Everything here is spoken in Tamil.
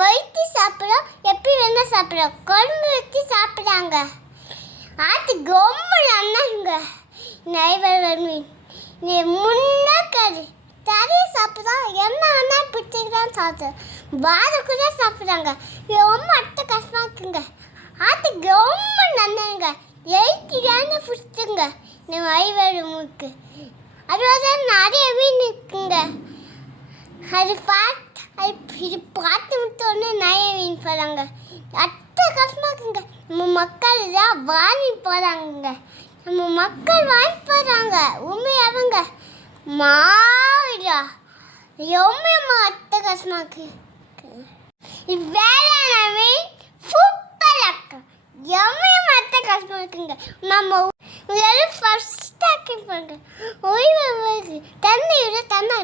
வயிற்று சாப்பிட்றோம், எப்படி வேணால் சாப்பிட்றோம். குழம்பு வச்சு சாப்பிட்றாங்க. ஆட்டு ரொம்ப நன்னாங்க. நைவர் மீன் நீ முன்னக்கறி தரையை சாப்பிட்றா என்ன வேணால் பிடிச்சிக்கிறான்னு சாப்பிட்றோம். வாழை கூட சாப்பிட்றாங்க. ரொம்ப அட்டை கஷ்டமாக இருக்குங்க. ஆட்டுக்கு ரொம்ப நன்னாங்க. எழுத்திடான்னு பிடிச்சுங்க இந்த நைவர் மூக்கு. அதோட நிறைய மீன் இருக்குங்க. அது பார்த்து விட்டோன்னே நிறைய மீன் போகிறாங்க. அட்டை கஷ்டமாக இருக்குங்க. நம்ம மக்கள் தான் வாங்கி போகிறாங்க. நம்ம மக்கள் வாங்கி போகிறாங்க. உண்மையாவங்க மாவிடா ரொம்ப அட்டை கஷ்டமாக இருக்கு. வேளாண் மீன் சூப்பராக இருக்கு. ரொம்ப அட்டை கஷ்டமாக இருக்குங்க. நம்ம ஃபர்ஸ்ட் ஆக்கி பாருங்க. தண்ணி விட தண்ணி